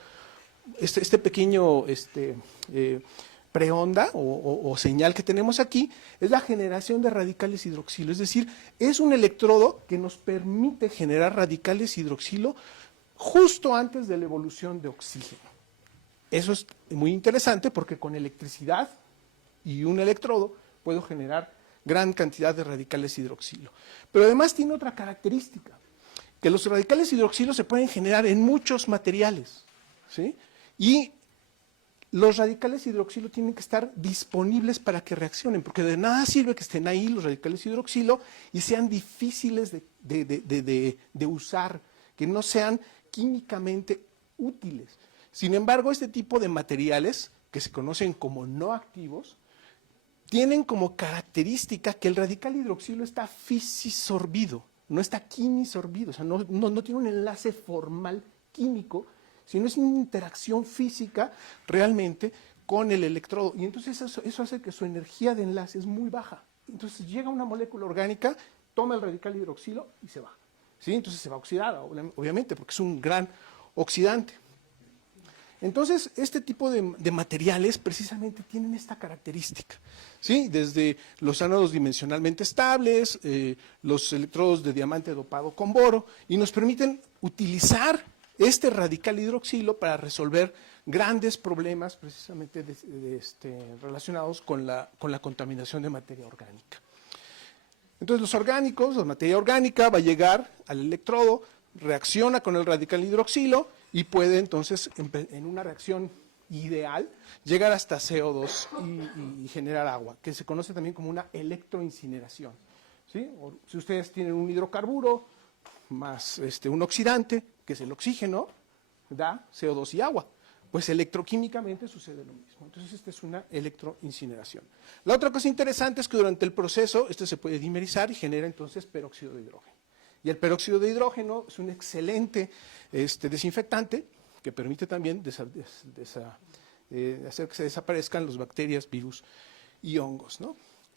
preonda o señal que tenemos aquí, es la generación de radicales hidroxilo. Es decir, es un electrodo que nos permite generar radicales hidroxilo justo antes de la evolución de oxígeno. Eso es muy interesante porque con electricidad y un electrodo puedo generar gran cantidad de radicales hidroxilo. Pero además tiene otra característica, que los radicales hidroxilo se pueden generar en muchos materiales, ¿sí? Y los radicales hidroxilo tienen que estar disponibles para que reaccionen, porque de nada sirve que estén ahí los radicales hidroxilo y sean difíciles de usar, que no sean químicamente útiles. Sin embargo, este tipo de materiales, que se conocen como no activos, tienen como característica que el radical hidroxilo está fisisorbido, no está quimisorbido, o sea, no tiene un enlace formal químico, sino es una interacción física realmente con el electrodo. Y entonces eso hace que su energía de enlace es muy baja. Entonces llega una molécula orgánica, toma el radical hidroxilo y se va. ¿Sí? Entonces se va oxidada, obviamente, porque es un gran oxidante. Entonces, este tipo de materiales precisamente tienen esta característica, ¿sí? Desde los ánodos dimensionalmente estables, los electrodos de diamante dopado con boro, y nos permiten utilizar este radical hidroxilo para resolver grandes problemas precisamente relacionados con la contaminación de materia orgánica. Entonces los orgánicos, la materia orgánica va a llegar al electrodo, reacciona con el radical hidroxilo y puede entonces en una reacción ideal llegar hasta CO2 y generar agua, que se conoce también como una electroincineración, ¿sí? O si ustedes tienen un hidrocarburo más un oxidante, que es el oxígeno, da CO2 y agua. Pues electroquímicamente sucede lo mismo. Entonces, esta es una electroincineración. La otra cosa interesante es que durante el proceso, se puede dimerizar y genera entonces peróxido de hidrógeno. Y el peróxido de hidrógeno es un excelente desinfectante que permite también hacer que se desaparezcan las bacterias, virus y hongos, ¿no?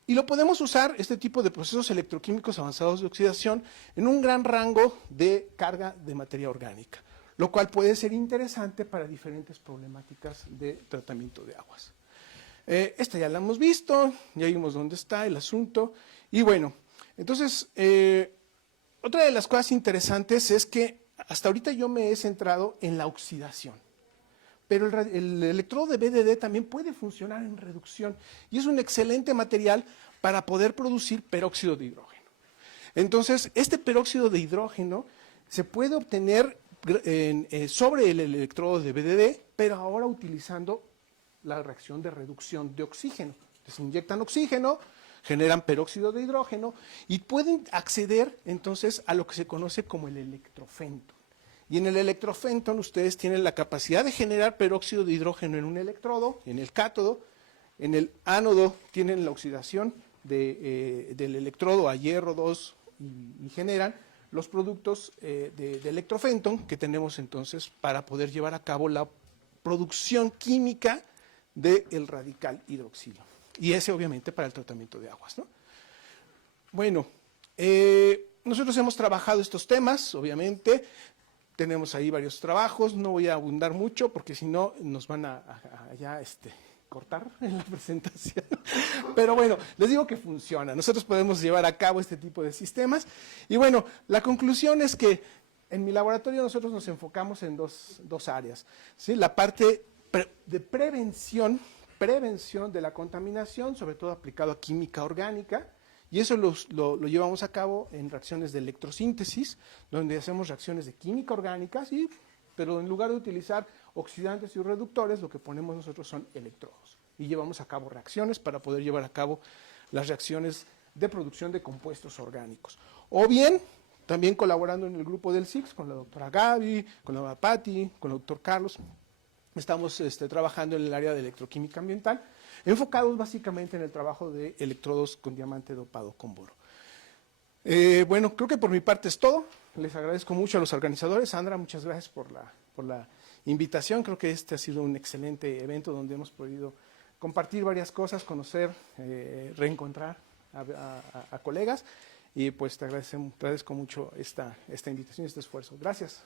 Y lo podemos usar, este tipo de procesos electroquímicos avanzados de oxidación, en un gran rango de carga de materia orgánica, lo cual puede ser interesante para diferentes problemáticas de tratamiento de aguas. Esta ya la hemos visto, ya vimos dónde está el asunto, y bueno, entonces, otra de las cosas interesantes es que hasta ahorita yo me he centrado en la oxidación. Pero el electrodo de BDD también puede funcionar en reducción y es un excelente material para poder producir peróxido de hidrógeno. Entonces, este peróxido de hidrógeno se puede obtener sobre el electrodo de BDD, pero ahora utilizando la reacción de reducción de oxígeno. Se inyectan oxígeno, generan peróxido de hidrógeno y pueden acceder entonces a lo que se conoce como el electrofenton. Y en el electrofenton ustedes tienen la capacidad de generar peróxido de hidrógeno en un electrodo, en el cátodo. En el ánodo tienen la oxidación del electrodo a hierro 2 y generan los productos de electrofenton que tenemos entonces para poder llevar a cabo la producción química del radical hidroxilo. Y ese obviamente para el tratamiento de aguas, ¿no? Bueno, nosotros hemos trabajado estos temas, obviamente. Tenemos ahí varios trabajos, no voy a abundar mucho porque si no nos van a cortar en la presentación. Pero bueno, les digo que funciona. Nosotros podemos llevar a cabo este tipo de sistemas. Y bueno, la conclusión es que en mi laboratorio nosotros nos enfocamos en dos áreas, ¿sí? La parte de prevención de la contaminación, sobre todo aplicado a química orgánica. Y eso lo llevamos a cabo en reacciones de electrosíntesis, donde hacemos reacciones de química orgánica, ¿sí? Pero en lugar de utilizar oxidantes y reductores, lo que ponemos nosotros son electrodos. Y llevamos a cabo reacciones para poder llevar a cabo las reacciones de producción de compuestos orgánicos. O bien, también colaborando en el grupo del SIX, con la doctora Gaby, con la doctora Patti, con el doctor Carlos, estamos trabajando en el área de electroquímica ambiental, enfocados básicamente en el trabajo de electrodos con diamante dopado con boro. Bueno, creo que por mi parte es todo. Les agradezco mucho a los organizadores. Sandra, muchas gracias por la invitación. Creo que este ha sido un excelente evento donde hemos podido compartir varias cosas, conocer, reencontrar a colegas. Y pues te agradezco mucho esta invitación y este esfuerzo. Gracias.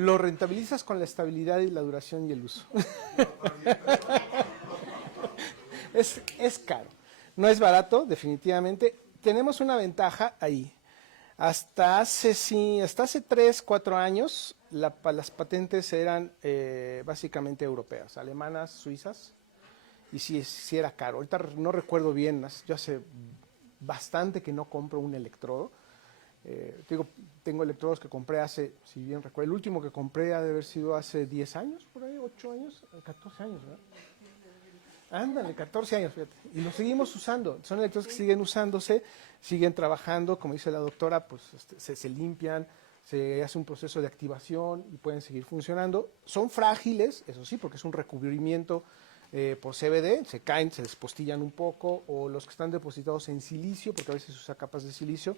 Lo rentabilizas con la estabilidad y la duración y el uso. Es caro. No es barato, definitivamente. Tenemos una ventaja ahí. Hasta hace 3, 4 años, las patentes eran básicamente europeas, alemanas, suizas, y sí era caro. Ahorita no recuerdo bien, yo hace bastante que no compro un electrodo. Tengo electrodos que compré hace, si bien recuerdo, el último que compré ha de haber sido hace 10 años, por ahí, 8 años, 14 años, ¿verdad? Ándale, 14 años, fíjate. Y los seguimos usando. Son electrodos que siguen usándose, siguen trabajando, como dice la doctora, pues se limpian, se hace un proceso de activación y pueden seguir funcionando. Son frágiles, eso sí, porque es un recubrimiento por CBD, se caen, se despostillan un poco, o los que están depositados en silicio, porque a veces se usa capas de silicio,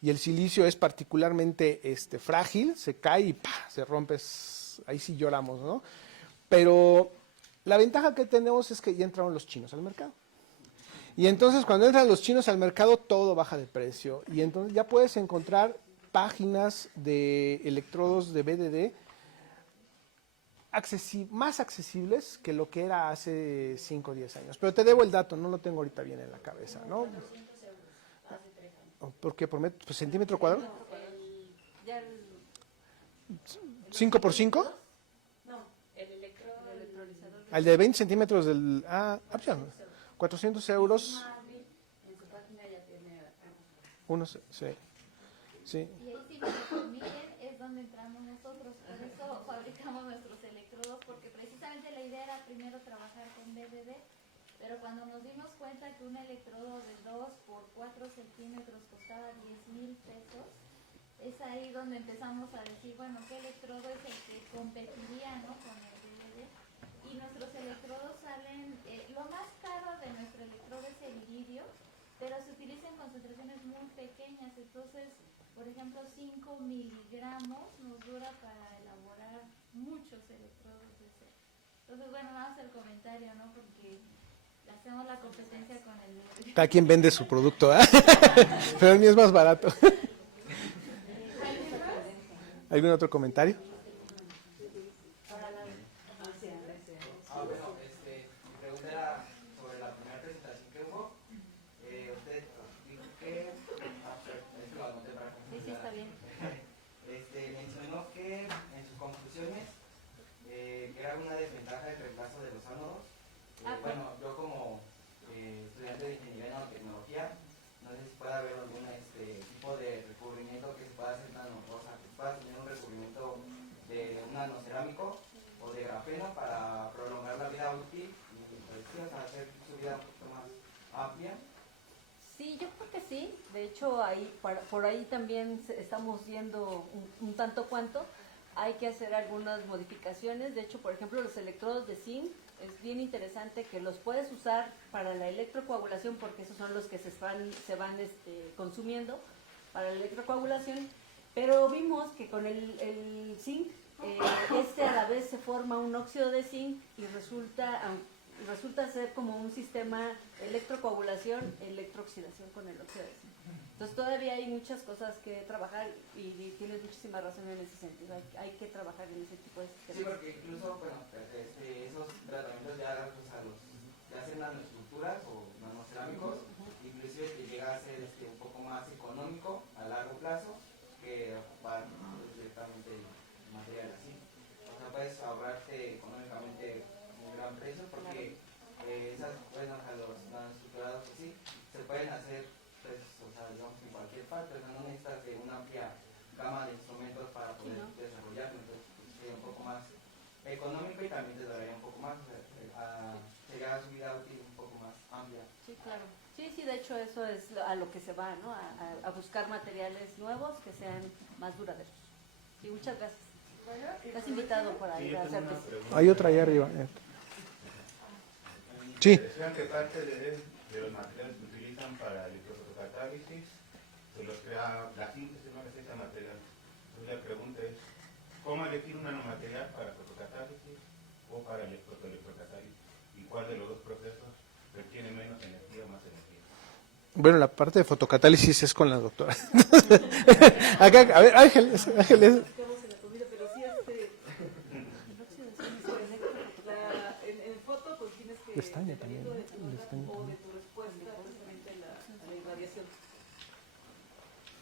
y el silicio es particularmente frágil, se cae y ¡pah!, se rompe, ahí sí lloramos, ¿no? Pero la ventaja que tenemos es que ya entraron los chinos al mercado. Y entonces cuando entran los chinos al mercado todo baja de precio, y entonces ya puedes encontrar páginas de electrodos de BDD más accesibles que lo que era hace 5 o 10 años. Pero te debo el dato, no lo tengo ahorita bien en la cabeza, ¿no? ¿Por qué? ¿Por centímetro cuadrado? ¿5 por 5? No, el electrolizador. Al de 20 centímetros del... 400 euros. En su página ya tiene... Unos, sí. Y ahí sí, me permiten, es donde entramos nosotros. Por eso fabricamos nuestros electrodos, porque precisamente la idea era primero trabajar con BDD, pero cuando nos dimos cuenta que un electrodo de 2 por 4 centímetros costaba 10,000 pesos, es ahí donde empezamos a decir, bueno, ¿qué electrodo es el que competiría, ¿no?, con el BDD? Y nuestros electrodos salen, lo más caro de nuestro electrodo es el iridio, pero se utiliza en concentraciones muy pequeñas, entonces, por ejemplo, 5 miligramos nos dura para elaborar muchos electrodos de ese. Entonces, bueno, vamos al comentario, ¿no?, porque hacemos la competencia con el iridio. Cada quien vende su producto, ¿eh? Pero el mío es más barato. ¿Algún otro comentario? Mencionó que en sus conclusiones que era una desventaja el reemplazo de los ánodos. Bueno, yo como estudiante de ingeniería en nanotecnología, no sé si puede haber algún tipo de recubrimiento que se pueda hacer nanorosa, que pueda tener un recubrimiento de un nanocerámico o de grafeno para prolongar la vida útil y pues, hacer su vida un poquito más amplia. Sí, yo creo que sí. De hecho, por ahí también estamos viendo un tanto cuanto. Hay que hacer algunas modificaciones. De hecho, por ejemplo, los electrodos de zinc, es bien interesante que los puedes usar para la electrocoagulación, porque esos son los que se van consumiendo para la electrocoagulación. Pero vimos que con el zinc, a la vez se forma un óxido de zinc y resulta ser como un sistema electrocoagulación, electrooxidación con el óxido de zinc. Entonces todavía hay muchas cosas que trabajar y tienes muchísima razón en ese sentido. Hay que trabajar en ese tipo de sistemas. Sí, porque incluso, bueno, esos tratamientos ya hacen nanoestructuras o nanocerámicos, inclusive te llega a ser un poco más económico a largo plazo que ocupar directamente material así. O sea, puedes ahorrarte económicamente un gran precio porque esas, bueno, los nanoestructurados así se pueden hacer, pues, o sea, digamos, en cualquier parte, o sea, no necesitas de una amplia gama de instrumentos para poder desarrollarlo, entonces pues, sería un poco más económico y también te daría un poco más, sería su vida útil un poco más amplia. Sí, claro. Sí, de hecho eso es a lo que se va, ¿no? A buscar materiales nuevos que sean más duraderos. Sí, muchas gracias. Bueno, Estás invitado por ahí a hacerte. Hay otra ahí arriba. Sí. Decían que parte de los materiales que utilizan para electrofotocatálisis se los crea la síntesis, no necesita material. Entonces la pregunta es, ¿cómo elegir un nanomaterial para fotocatálisis o para electrocatálisis? ¿Y cuál de los dos procesos requiere menos energía o más energía? Bueno, la parte de fotocatálisis es con la doctora. Acá, a ver, Ángeles. Pero sí, que Pestaña también, dependiendo ¿no? de tu órgano Pestaña o de también. tu respuesta precisamente a la irradiación.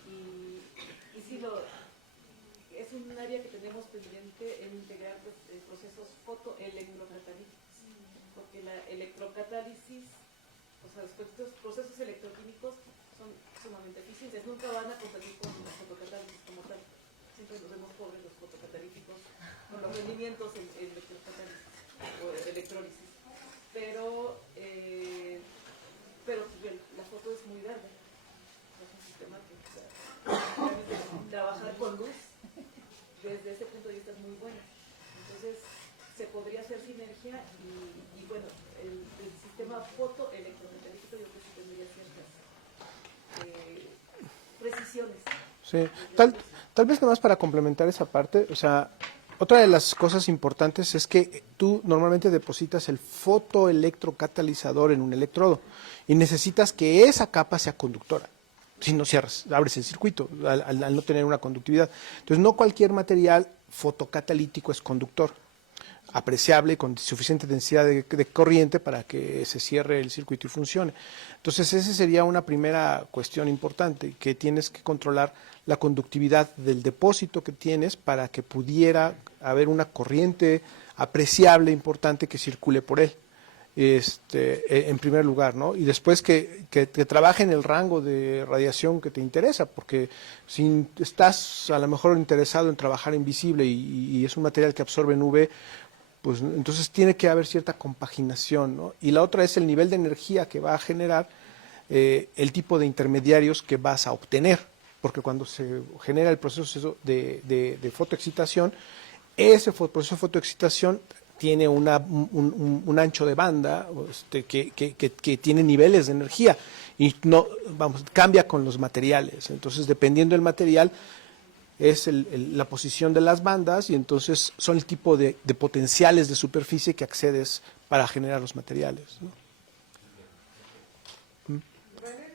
Y sí, es un área que tenemos pendiente en integrar pues, procesos fotoelectrocatalíticos, porque la electrocatálisis, o sea, los procesos electroquímicos son sumamente eficientes, nunca van a competir con la fotocatálisis como tal. Siempre nos vemos pobres los fotocatalíticos con los rendimientos en electrocatálisis o electrólisis. Pero la foto es muy verde. Es un sistema que trabajar con luz desde ese punto de vista es muy bueno. Entonces se podría hacer sinergia y bueno, el sistema fotoelectrometalítico yo creo que tendría ciertas precisiones. Sí, tal vez nomás para complementar esa parte, o sea, otra de las cosas importantes es que tú normalmente depositas el fotoelectrocatalizador en un electrodo y necesitas que esa capa sea conductora. Si no cierras, abres el circuito al no tener una conductividad. Entonces, no cualquier material fotocatalítico es conductor, apreciable, con suficiente densidad de corriente para que se cierre el circuito y funcione. Entonces, esa sería una primera cuestión importante, que tienes que controlar la conductividad del depósito que tienes para que pudiera haber una corriente apreciable, importante, que circule por él. En primer lugar, ¿no? Y después que trabaje en el rango de radiación que te interesa, porque si estás a lo mejor interesado en trabajar en visible y es un material que absorbe en UV, pues entonces tiene que haber cierta compaginación, ¿no? Y la otra es el nivel de energía que va a generar el tipo de intermediarios que vas a obtener, porque cuando se genera el proceso de fotoexcitación, ese proceso de fotoexcitación tiene un ancho de banda que tiene niveles de energía y no, vamos, cambia con los materiales. Entonces, dependiendo del material, es la posición de las bandas y entonces son el tipo de potenciales de superficie que accedes para generar los materiales, ¿no? Bueno,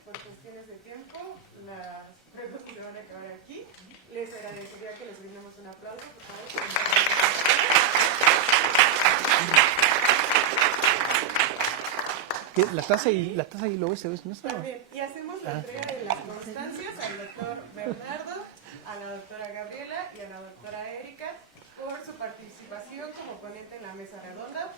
por cuestiones de tiempo, las preguntas se van a acabar aquí. Les agradecería que les brindemos un aplauso, por favor. La taza y luego se ve, ¿no está? También, y hacemos la entrega de las constancias al doctor Bernardo, a la doctora Gabriela y a la doctora Erika por su participación como ponente en la mesa redonda.